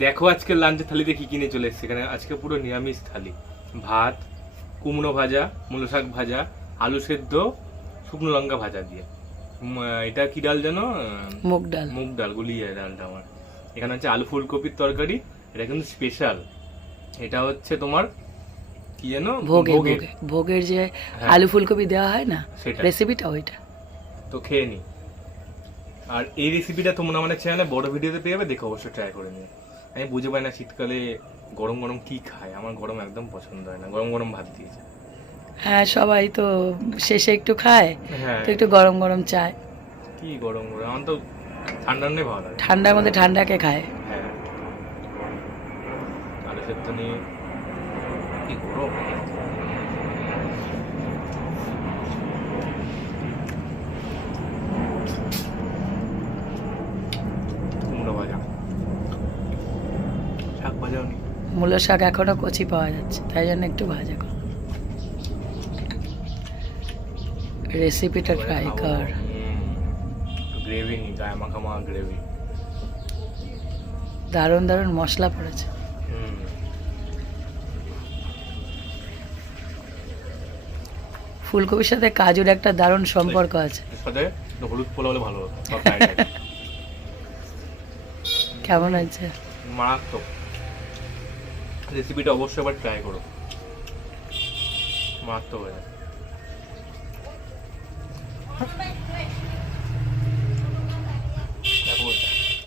দেখো আজকে লাঞ্চের থালিতে কি কিনে চলে এসেছে। এখানে আজকে পুরো নিরামিষ থালি। ভাত, কুমড়ো ভাজা, মূলো শাক ভাজা, আলু সেদ্ধ, শুকনো লঙ্কা ভাজা দিয়ে। এটা কি ডাল যেন? মুগ ডাল। মুগ ডাল, গুলিয়ে যায় ডালটা আমার। এখানে হচ্ছে আলু ফুলকপির তরকারি, এটা কিন্তু স্পেশাল। এটা হচ্ছে তোমার কি যেন? ভোগের যে আলু ফুলকপি দেওয়া হয় না, সেটা রেসিপিটা ওইটা। তো খেয়ে নি। আর এই রেসিপিটা তোমরা আমাদের চ্যানেলে বড় ভিডিওতে পেয়ে যাবে, দেখো অবশ্যই ট্রাই করে নিও। আমি বুঝে পাই না শীতকালে গরম গরম কি খায়, আমার গরম একদম পছন্দ হয় না। গরম গরম ভাত দিয়েছে। হ্যাঁ, সবাই তো শেষে একটু খায়, হ্যাঁ, তো একটু গরম গরম চায়। কি গরম গরম, আমার তো ঠান্ডা নেই ভালো লাগে। ঠান্ডার মধ্যে ঠান্ডাকে খায়। হ্যাঁ, আলু সেদ্ধ নিয়ে কি গরম। কুমড়ো ভাজা, শাক ভাজাও নি। মূলো শাক এখনো কচি পাওয়া যাচ্ছে, তাই জন্য একটু ভাজা কর। রেসিপিটা ট্রাই কর। গ্রেভি নি, গায়ে মাখা গ্রেভি। দারুণ দারুণ মশলা পড়েছে। ফুলকপির সাথে কাজুর একটা দারুণ সম্পর্ক আছে। সাথে হলুদ পোলা হলে ভালো হতো। কেমন হয়েছে? মারাত্মক। রেসিপিটা অবশ্যই আবার ট্রাই করো, মারাত্মক হয়ে যায়।